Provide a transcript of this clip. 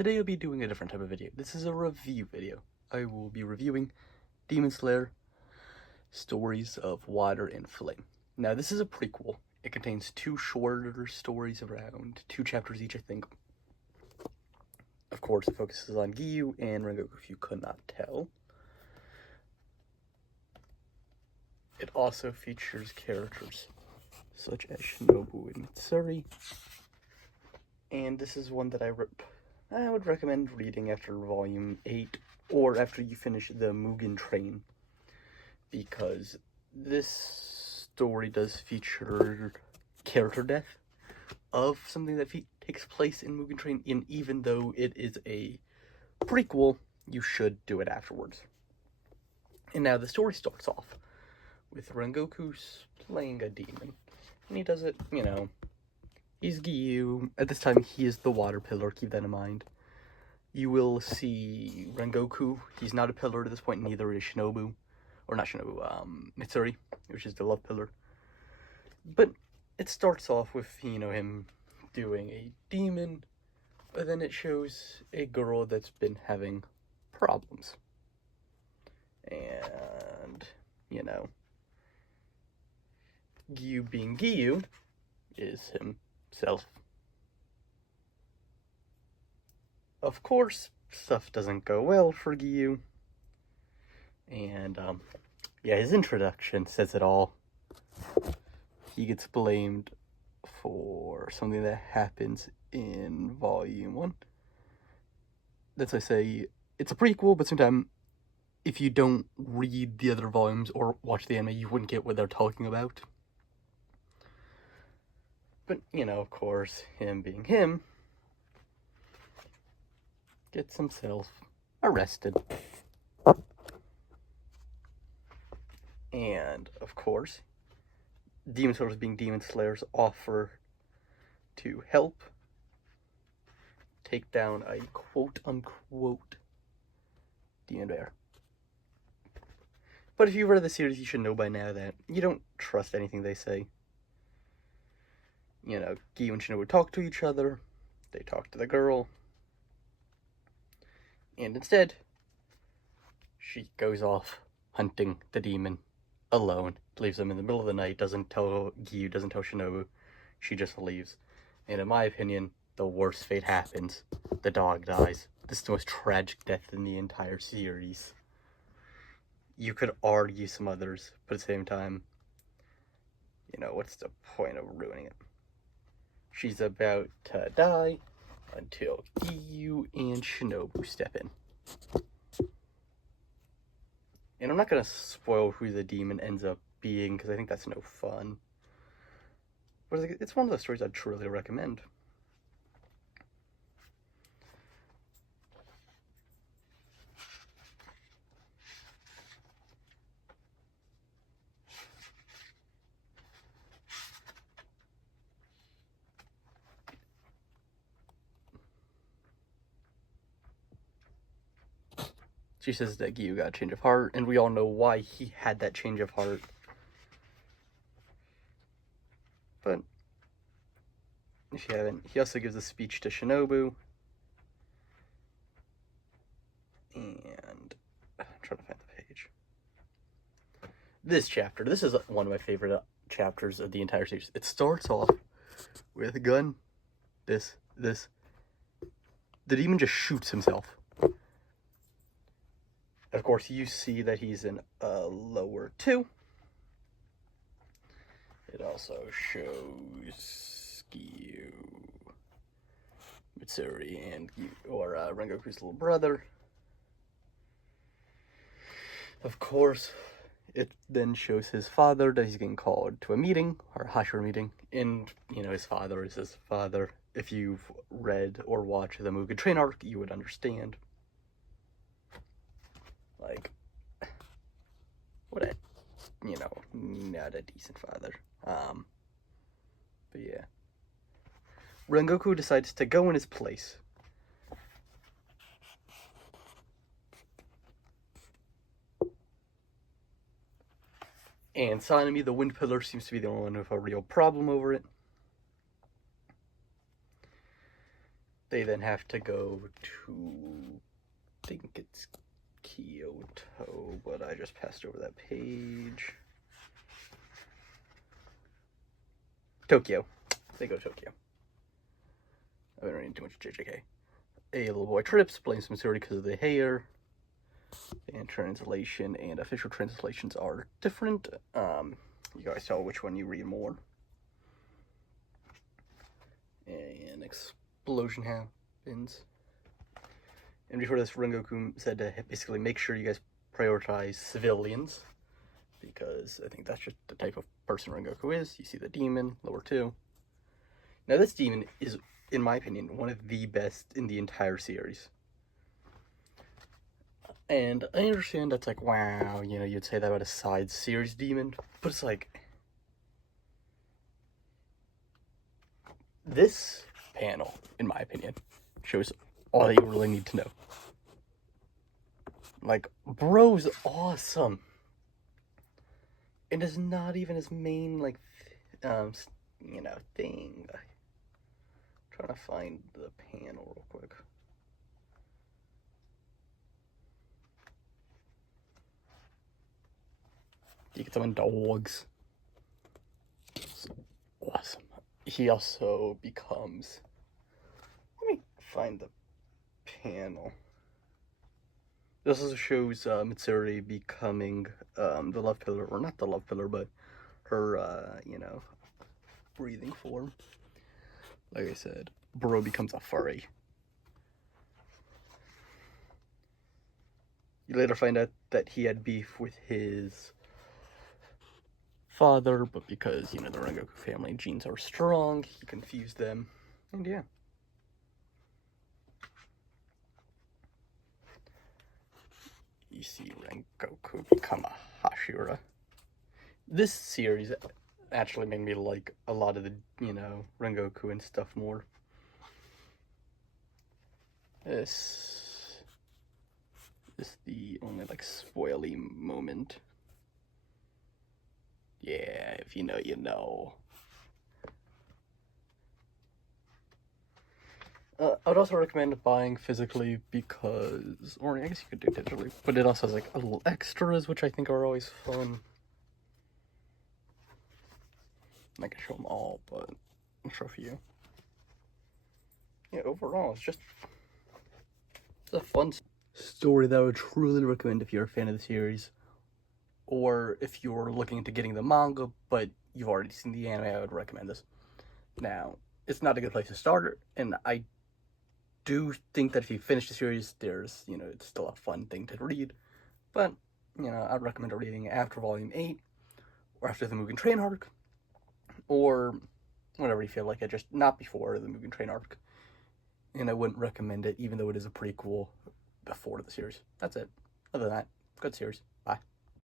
today I'll be doing a different type of video. This is a review video. I will be reviewing Demon Slayer Stories of Water and Flame. Now, this is a prequel. It contains 2 shorter stories around 2 chapters each, I think. Of course, it focuses on Giyu and Rengoku, if you could not tell. It also features characters such as Shinobu and Mitsuri. And this is one that I would recommend reading after Volume 8, or after you finish the Mugen Train, because this story does feature character death of something that takes place in Mugen Train, and even though it is a prequel, you should do it afterwards. And now the story starts off with Rengoku playing a demon, and he does it, he's Giyu. At this time, he is the water pillar, keep that in mind. You will see Rengoku, he's not a pillar at this point, neither is Shinobu. Or not Shinobu, Mitsuri, which is the love pillar. But it starts off with, him doing a demon, but then it shows a girl that's been having problems. And, Giyu being Giyu is himself. Of course, stuff doesn't go well for Giyu. And, his introduction says it all. He gets blamed for something that happens in Volume 1. That's why I say it's a prequel, but sometimes if you don't read the other volumes or watch the anime, you wouldn't get what they're talking about. But, of course, him being him, gets himself arrested. And, of course, Demon Slayers being Demon Slayers offer to help take down a quote-unquote demon bear. But if you've read the series, you should know by now that you don't trust anything they say. Giyu and Shinobu talk to each other, they talk to the girl, and instead, she goes off hunting the demon alone, leaves him in the middle of the night, doesn't tell Giyu, doesn't tell Shinobu, she just leaves. And in my opinion, the worst fate happens. The dog dies. This is the most tragic death in the entire series. You could argue some others, but at the same time, what's the point of ruining it? She's about to die until Giyu and Shinobu step in. And I'm not going to spoil who the demon ends up being, because I think that's no fun. But it's one of those stories I'd truly recommend. She says that Giyu got a change of heart, and we all know why he had that change of heart. But if you haven't, he also gives a speech to Shinobu. And I'm trying to find the page. This chapter, this is one of my favorite chapters of the entire series. It starts off with a gun. The demon just shoots himself. Of course, you see that he's in a lower 2. It also shows Giyu, Mitsuri, and Rengoku's little brother. Of course, it then shows his father that he's getting called to a meeting, or a Hashira meeting, and, his father is his father. If you've read or watched the Mugen Train arc, you would understand. Not a decent father. But yeah. Rengoku decides to go in his place. And Sanemi, the wind pillar, seems to be the only one with a real problem over it. they then have to go to, I think it's Kyoto, but I just passed over that page. Tokyo. They go to Tokyo. I've been reading too much JJK. A little boy trips, blames Missouri because of the hair. And translation and official translations are different. You guys tell which one you read more. An explosion happens. And before this, Rengoku said to basically make sure you guys prioritize civilians, because I think that's just the type of person Rengoku is. You see the demon, lower 2. Now this demon is, in my opinion, one of the best in the entire series. And I understand that's like, wow, you know, you'd say that about a side series demon, but it's like, this panel, in my opinion, shows all that you really need to know. Like, bro's awesome. It is not even his main, like, you know, thing. I'm trying to find the panel real quick. You get summon dogs. It's awesome. He also becomes, let me find the panel. This also shows Mitsuri becoming the love pillar, or not the love pillar, but her, you know, breathing form. Like I said, Bro becomes a furry. You later find out that he had beef with his father, but because, you know, the Rengoku family genes are strong, he confused them, and yeah. You see Rengoku become a Hashira. This series actually made me like a lot of the, you know, Rengoku and stuff more. This is the only, like, spoily moment. Yeah, if you know, you know. I would also recommend buying physically because, or I guess you could do digitally, but it also has like a little extras, which I think are always fun. I can show them all, but I'll show for you. Yeah, overall, it's a fun story that I would truly recommend if you're a fan of the series, or if you're looking into getting the manga, but you've already seen the anime. I would recommend this. Now, it's not a good place to start, and I do think that if you finish the series, there's, you know, it's still a fun thing to read, but, you know, I'd recommend reading after Volume 8, or after the Mugen Train arc, or whatever you feel like it, just not before the Mugen Train arc. And I wouldn't recommend it, even though it is a prequel before the series. That's it. Other than that, good series.